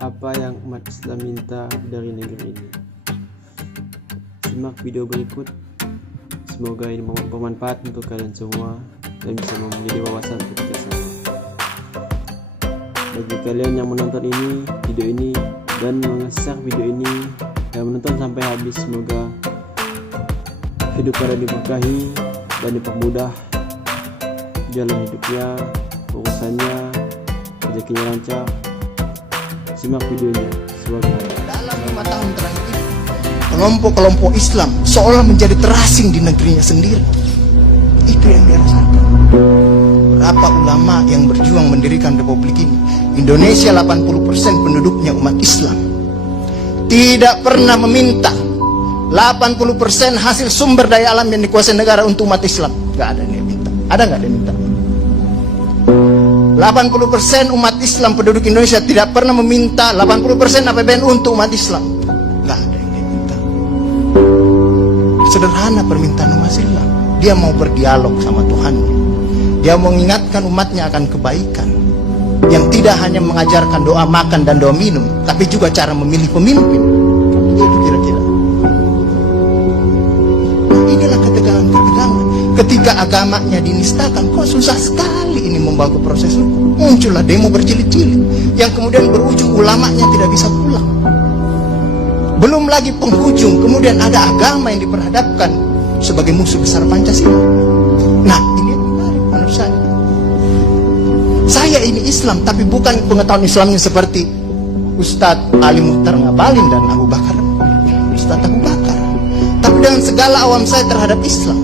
Apa yang umat Islam minta dari negeri ini? Simak video berikut. Semoga ini bermanfaat untuk kalian semua dan bisa menjadi wawasan untuk kita semua. Bagi kalian yang menonton video ini dan meng-share video ini dan menonton sampai habis, semoga hidup kalian diberkahi dan dipermudah jalan hidupnya, urusannya, rezekinya lancar. Simak videonya. Dalam 5 tahun terakhir ini, kelompok-kelompok Islam seolah menjadi terasing di negerinya sendiri. Itu yang dia rasakan. Berapa ulama yang berjuang mendirikan republik ini? Indonesia 80% penduduknya umat Islam. Tidak pernah meminta 80% hasil sumber daya alam yang dikuasai negara untuk umat Islam. Gak ada yang dia minta. Ada gak dia minta? 80% umat Islam penduduk Indonesia tidak pernah meminta 80% APBN untuk umat Islam. Gak ada yang dia minta. Sederhana permintaan umat Islam. Dia mau berdialog sama Tuhannya. Dia mau mengingatkan umatnya akan kebaikan, yang tidak hanya mengajarkan doa makan dan doa minum, tapi juga cara memilih pemimpin. Itu kira-kira. Nah, inilah ketegangan-ketegangan. Ketika agamanya dinistakan, kok susah sekali ini membawa ke proses hukum. Muncullah demo berjilid-jilid, yang kemudian berujung ulamanya tidak bisa pulang. Belum lagi penghujung, kemudian ada agama yang diperhadapkan sebagai musuh besar Pancasila. Nah, ini menarik menurut saya. Saya ini Islam, tapi bukan pengetahuan Islamnya seperti Ustadz Ali Muhtar Ngabalin dan Abu Bakar, Ustadz Abu Bakar. Tapi dengan segala awam saya terhadap Islam,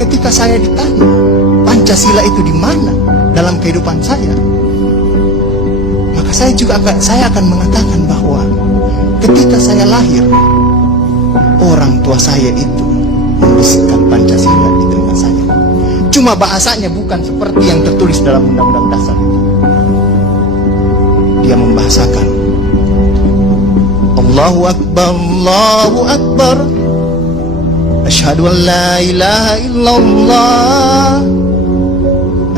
ketika saya ditanya Pancasila itu di mana dalam kehidupan saya, maka saya akan mengatakan bahwa ketika saya lahir, orang tua saya itu membisikkan Pancasila di telinga saya. Cuma bahasanya bukan seperti yang tertulis dalam Undang-Undang Dasar itu. Dia membahasakan Allahu Akbar, Allahu Akbar, Asyhadu an la ilaha illallah,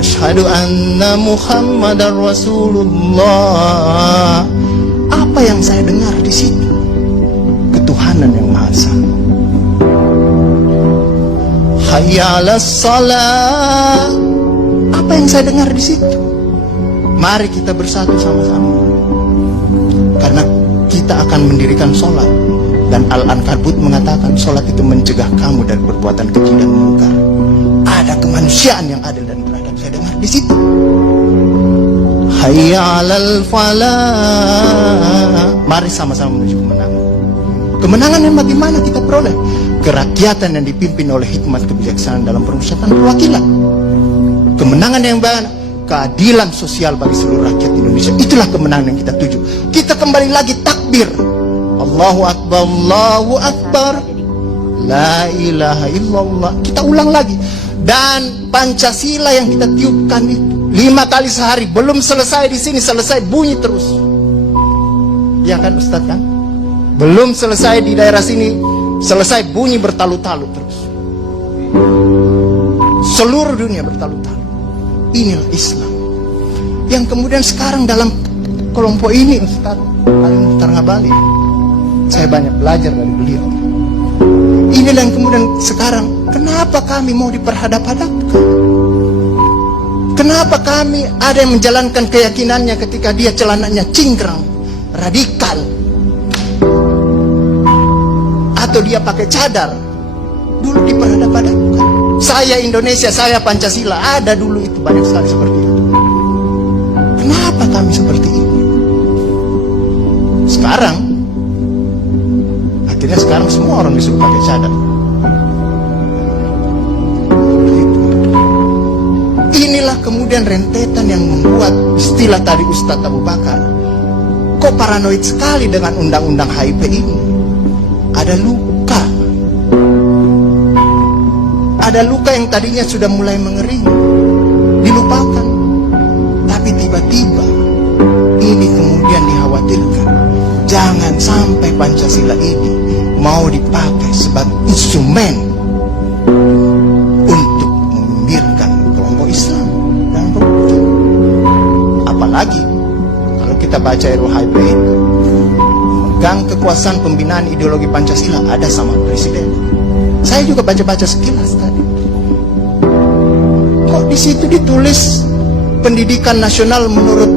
Asyhadu anna Muhammadar Rasulullah. Apa yang saya dengar di situ? Ketuhanan yang Maha Esa. Hayya 'alas shalah. Apa yang saya dengar di situ? Mari kita bersatu sama-sama, karena kita akan mendirikan sholat. Dan Al-Ankabut mengatakan sholat itu mencegah kamu dari perbuatan keji dan mungkar. Ada kemanusiaan yang adil dan beradab. Saya dengar di situ. Hayya 'alal falah. Mari sama-sama menuju kemenangan. Kemenangan yang bagaimana kita peroleh? Kerakyatan yang dipimpin oleh hikmat kebijaksanaan dalam permusyawaratan perwakilan. Kemenangan yang bagaimana? Keadilan sosial bagi seluruh rakyat Indonesia. Itulah kemenangan yang kita tuju. Kita kembali lagi takbir. Allahu Akbar, Allahu Akbar, la ilaha illallah. Kita ulang lagi. Dan Pancasila yang kita tiupkan itu 5 kali sehari, belum selesai di sini, selesai bunyi terus. Ya kan Ustadz kan? Belum selesai di daerah sini, selesai bunyi bertalu-talu terus. Seluruh dunia bertalu-talu. Inilah Islam. Yang kemudian sekarang dalam kelompok ini Ustadz Ali Muhtar Ngabalin, saya banyak belajar dari beliau. Inilah yang kemudian sekarang, kenapa kami mau diperhadap-hadapkan? Kenapa kami ada yang menjalankan keyakinannya ketika dia celananya cingkrang, radikal, atau dia pakai cadar, dulu diperhadap-hadapkan. Saya Indonesia, saya Pancasila, ada dulu itu banyak sekali seperti itu. Kenapa kami seperti ini? Sekarang semua orang disuruh pakai cadar. Inilah kemudian rentetan yang membuat istilah tadi Ustadz Abu Bakar, kok paranoid sekali dengan undang-undang HIP ini. Ada luka. Ada luka yang tadinya sudah mulai mengering, dilupakan. Tapi tiba-tiba ini kemudian dikhawatirkan, jangan sampai Pancasila ini mau dipakai sebagai instrumen untuk membiarkan kelompok Islam dan kelompok. Apalagi kalau kita kita baca RUU HIP itu, megang kekuasaan pembinaan ideologi Pancasila ada sama presiden. Saya juga baca-baca sekilas tadi. Kok di situ ditulis pendidikan nasional menurut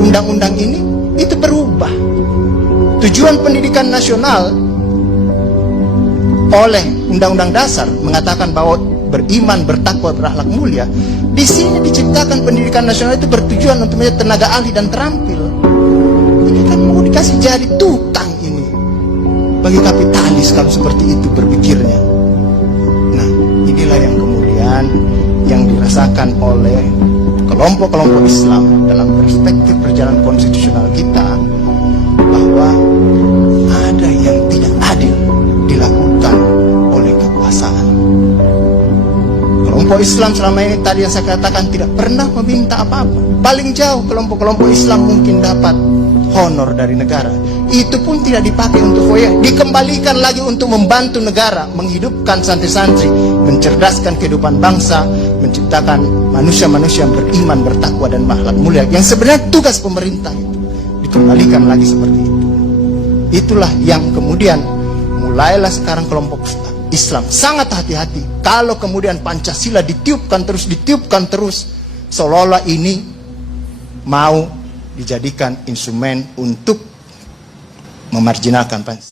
undang-undang ini itu berubah. Tujuan pendidikan nasional oleh Undang-Undang Dasar mengatakan bahwa beriman, bertakwa, berakhlak mulia. Di sini diciptakan pendidikan nasional itu bertujuan untuk menjadi tenaga ahli dan terampil. Ini kan mau dikasih jadi tukang ini bagi kapitalis kalau seperti itu berpikirnya. Nah, inilah yang kemudian yang dirasakan oleh kelompok-kelompok Islam dalam perspektif perjalanan konstitusional kita, bahwa ada yang tidak adil dilakukan oleh kekuasaan. Kelompok Islam selama ini tadi yang saya katakan tidak pernah meminta apa-apa. Paling jauh kelompok-kelompok Islam mungkin dapat honor dari negara. Itu pun tidak dipakai untuk foya, dikembalikan lagi untuk membantu negara menghidupkan santri-santri, mencerdaskan kehidupan bangsa, menciptakan manusia-manusia yang beriman, bertakwa dan berakhlak mulia. Yang sebenarnya tugas pemerintah itu dikembalikan lagi seperti itu. Itulah yang kemudian mulailah sekarang kelompok Islam sangat hati-hati kalau kemudian Pancasila ditiupkan terus, seolah-olah ini mau dijadikan instrumen untuk memarjinalkan Pancasila.